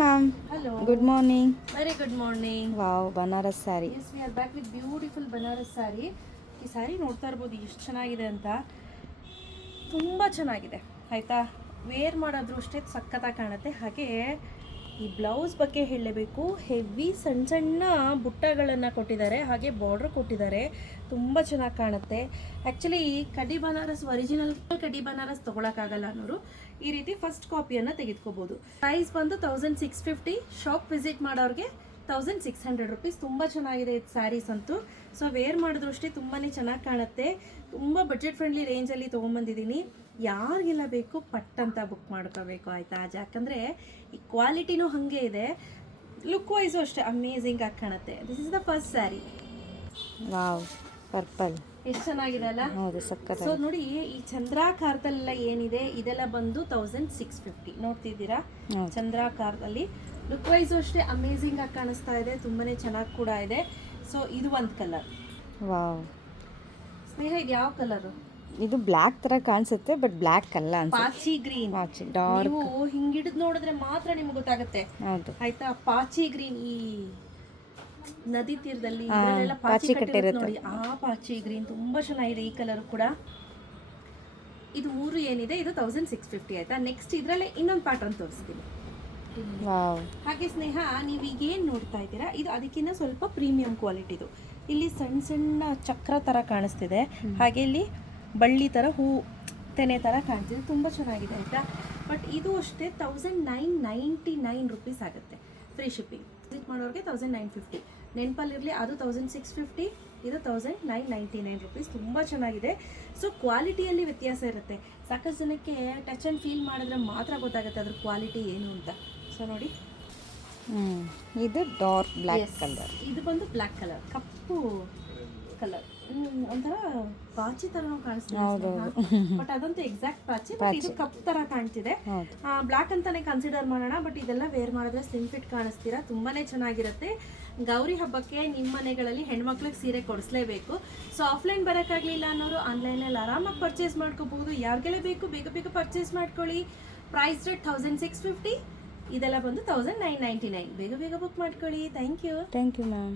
Ma'am, Hello. good morning. Very good morning. Wow, Banaras saree. Yes, we are back with beautiful Banaras saree. ಈ ಸ್ಯಾರಿ ನೋಡ್ತಾ ಇರ್ಬೋದು ಎಷ್ಟು ಚೆನ್ನಾಗಿದೆ ಅಂತ. ತುಂಬ ಚೆನ್ನಾಗಿದೆ ಆಯಿತಾ. ವೇರ್ ಮಾಡೋದ್ರು ಅಷ್ಟೇ ಸಖತ್ತಾಗಿ ಕಾಣುತ್ತೆ. ಹಾಗೆ ಈ ಬ್ಲೌಸ್ ಬಗ್ಗೆ ಹೇಳಲೇಬೇಕು. ಹೆವಿ ಸಣ್ಣ ಸಣ್ಣ ಬುಟ್ಟಗಳನ್ನು ಕೊಟ್ಟಿದ್ದಾರೆ, ಹಾಗೆ ಬಾರ್ಡ್ರ್ ಕೊಟ್ಟಿದ್ದಾರೆ. ತುಂಬ ಚೆನ್ನಾಗಿ ಕಾಣುತ್ತೆ. ಆ್ಯಕ್ಚುಲಿ ಕಡಿ ಬನಾರಸ್ ಒರಿಜಿನಲ್ ಕಡಿ ಬನಾರಸ್ ತೊಗೊಳಕ್ಕಾಗಲ್ಲ ಅನ್ನೋರು ಈ ರೀತಿ ಫಸ್ಟ್ ಕಾಪಿಯನ್ನು ತೆಗೆದುಕೋಬೋದು. ಪ್ರೈಸ್ ಬಂದು 1650. ಶಾಪ್ ವಿಸಿಟ್ ಮಾಡೋರಿಗೆ 1600 ರುಪೀಸ್. ತುಂಬ ಚೆನ್ನಾಗಿದೆ ಇದು ಸ್ಯಾರೀಸ್ ಅಂತೂ. ಸೊ ವೇರ್ ಮಾಡಿದ್ರು ಅಷ್ಟೇ ತುಂಬಾ ಚೆನ್ನಾಗಿ ಕಾಣುತ್ತೆ. ತುಂಬ ಬಜೆಟ್ ಫ್ರೆಂಡ್ಲಿ ರೇಂಜಲ್ಲಿ ತೊಗೊಂಬಂದಿದ್ದೀನಿ. ಯಾರಿಗೆಲ್ಲ ಬೇಕು ಪಟ್ ಅಂತ ಬುಕ್ ಮಾಡ್ಕೋಬೇಕು ಆಯಿತಾ. ಯಾಕಂದರೆ ಈ ಕ್ವಾಲಿಟಿನೂ ಹಾಗೆ ಇದೆ, ಲುಕ್ ವೈಸು ಅಷ್ಟೇ ಅಮೇಝಿಂಗ್ ಆಗಿ ಕಾಣುತ್ತೆ. This is the first sari. Wow, purple. ಎಷ್ಟು ಚೆನ್ನಾಗಿದೆ ಅಲ್ಲ. ಹೌದು, ಸಕ್ಕತ್. ಸೊ ನೋಡಿ, ಈ ಚಂದ್ರಾಕಾರದಲ್ಲೆಲ್ಲ ಏನಿದೆ ಇದೆಲ್ಲ ಬಂದು 1650 ನೋಡ್ತಿದ್ದೀರಾ. ಚಂದ್ರಾಕಾರದಲ್ಲಿ ಲುಕ್ ವೈಸು ಅಷ್ಟೇ ಅಮೇಝಿಂಗ್ ಆಗಿ ಕಾಣಿಸ್ತಾ ಇದೆ. ತುಂಬಾ ಚೆನ್ನಾಗಿ ಕೂಡ ಇದೆ. ಸೊ ಇದು ಒಂದು ಕಲರ್. ವಾವ್, ಸ್ನೇಹ ಇದು ಯಾವ ಕಲರು? ಇದು ಬ್ಲ್ಯಾಕ್ ತರ ಕಾಣಿಸುತ್ತೆ, ಬಟ್ ಬ್ಲ್ಯಾಕ್ ಅಲ್ಲ ಅನ್ಸುತ್ತೆ. ಪಾಚಿ ಗ್ರೀನ್. ಡಾರ್ಕ್. ನೀವು ಹಿಂಗಿಡಿದು ನೋಡಿದ್ರೆ ಮಾತ್ರ ನಿಮ್ಗೆ ಗೊತ್ತಾಗುತ್ತೆ ಹೌದು ಆಯ್ತಾ. ಪಾಚಿ ಗ್ರೀನ್, ಈ ನದಿ ತೀರದಲ್ಲಿ ಇದರಲ್ಲೆಲ್ಲ ಪಾಚಿ ಕಟ್ಟಿರುತ್ತೆ ನೋಡಿ, ಆ ಪಾಚಿ ಗ್ರೀನ್ ತುಂಬಾ ಚೆನ್ನಾಗಿದೆ. ಈ ಕಲರ್ ಕೂಡ. ಇದು ಮೂರು ಏನಿದೆ ಇದು 1650 ಆಯ್ತಾ. ನೆಕ್ಸ್ಟ್ ಇದರಲ್ಲೇ ಇನ್ನೊಂದು ಪ್ಯಾಟರ್ನ್ ತೋರಿಸ್ತೀನಿ. ವಾವ್, ಹಾಗೆ ಸ್ನೇಹ, ನೀವು ಈಗ ಏನು ನೋಡ್ತಾ ಇದ್ದೀರಾ ಇದು ಅದಕ್ಕಿಂತ ಸ್ವಲ್ಪ ಪ್ರೀಮಿಯಂ ಕ್ವಾಲಿಟಿದು. ಇಲ್ಲಿ ಸಣ್ಣ ಸಣ್ಣ ಚಕ್ರ ಥರ ಕಾಣಿಸ್ತಿದೆ, ಹಾಗೆ ಇಲ್ಲಿ ಬಳ್ಳಿ ಥರ ಹೂ ತೆನೆ ಥರ ಕಾಣಿಸ್ತಿದೆ. ತುಂಬ ಚೆನ್ನಾಗಿದೆ ಆಯಿತಾ. ಬಟ್ ಇದು ಅಷ್ಟೇ 1999 ರುಪೀಸ್ ಆಗುತ್ತೆ ಫ್ರೀ ಶಿಪ್ಪಿಂಗ್. ವಿಸಿಟ್ ಮಾಡೋರಿಗೆ 1950. ನೆನಪಲ್ಲಿರಲಿ, ಅದು 1650, ಇದು 1999 ರುಪೀಸ್. ತುಂಬ ಚೆನ್ನಾಗಿದೆ. ಸೊ ಕ್ವಾಲಿಟಿಯಲ್ಲಿ ವ್ಯತ್ಯಾಸ ಇರುತ್ತೆ. ಸಾಕಷ್ಟು ಜನಕ್ಕೆ ಟಚ್ ಆ್ಯಂಡ್ ಫೀಲ್ ಮಾಡಿದ್ರೆ ಮಾತ್ರ ಗೊತ್ತಾಗುತ್ತೆ ಅದ್ರ ಕ್ವಾಲಿಟಿ ಏನು ಅಂತ. ಸೊ ನೋಡಿ, ಇದು ಡಾರ್ಕ್ ಬ್ಲ್ಯಾಕ್ ಕಲರ್. ಇದು ಬಂದು ಬ್ಲ್ಯಾಕ್ ಕಲರ್, ಕಪ್ಪು ಕಲರ್. ಒಂಥರ ಪಾಚಿ ಥರ ಕಾಣಿಸ್ತಿದೆ, ಬಟ್ ಅದಂತೂ ಎಕ್ಸಾಕ್ಟ್ ಪಾಚಿ. ಬಟ್ ಇದು ಕಪ್ ಥರ ಕಾಣ್ತಿದೆ. ಬ್ಲ್ಯಾಕ್ ಅಂತಾನೆ ಕನ್ಸಿಡರ್ ಮಾಡೋಣ. ಬಟ್ ಇದೆಲ್ಲ ವೇರ್ ಮಾಡಿದ್ರೆ ಸ್ಲಿಮ್ ಫಿಟ್ ಕಾಣಿಸ್ತೀರಾ. ತುಂಬಾನೇ ಚೆನ್ನಾಗಿರುತ್ತೆ. ಗೌರಿ ಹಬ್ಬಕ್ಕೆ ನಿಮ್ಮ ಮನೆಗಳಲ್ಲಿ ಹೆಣ್ಮಕ್ಳಿಗೆ ಸೀರೆ ಕೊಡಿಸ್ಲೇಬೇಕು. ಸೊ ಆಫ್ಲೈನ್ ಬರೋಕ್ಕಾಗಲಿಲ್ಲ ಅನ್ನೋರು ಆನ್ಲೈನಲ್ಲಿ ಆರಾಮಾಗಿ ಪರ್ಚೇಸ್ ಮಾಡ್ಕೋಬಹುದು. ಯಾರಿಗೆಲ್ಲ ಬೇಕು ಬೇಗ ಬೇಗ ಪರ್ಚೇಸ್ ಮಾಡ್ಕೊಳ್ಳಿ. Price rate 1650. ಇದೆಲ್ಲ ಬಂದು 1999. ಬೇಗ ಬೇಗ ಬುಕ್ ಮಾಡ್ಕೊಳ್ಳಿ. Thank you ma'am.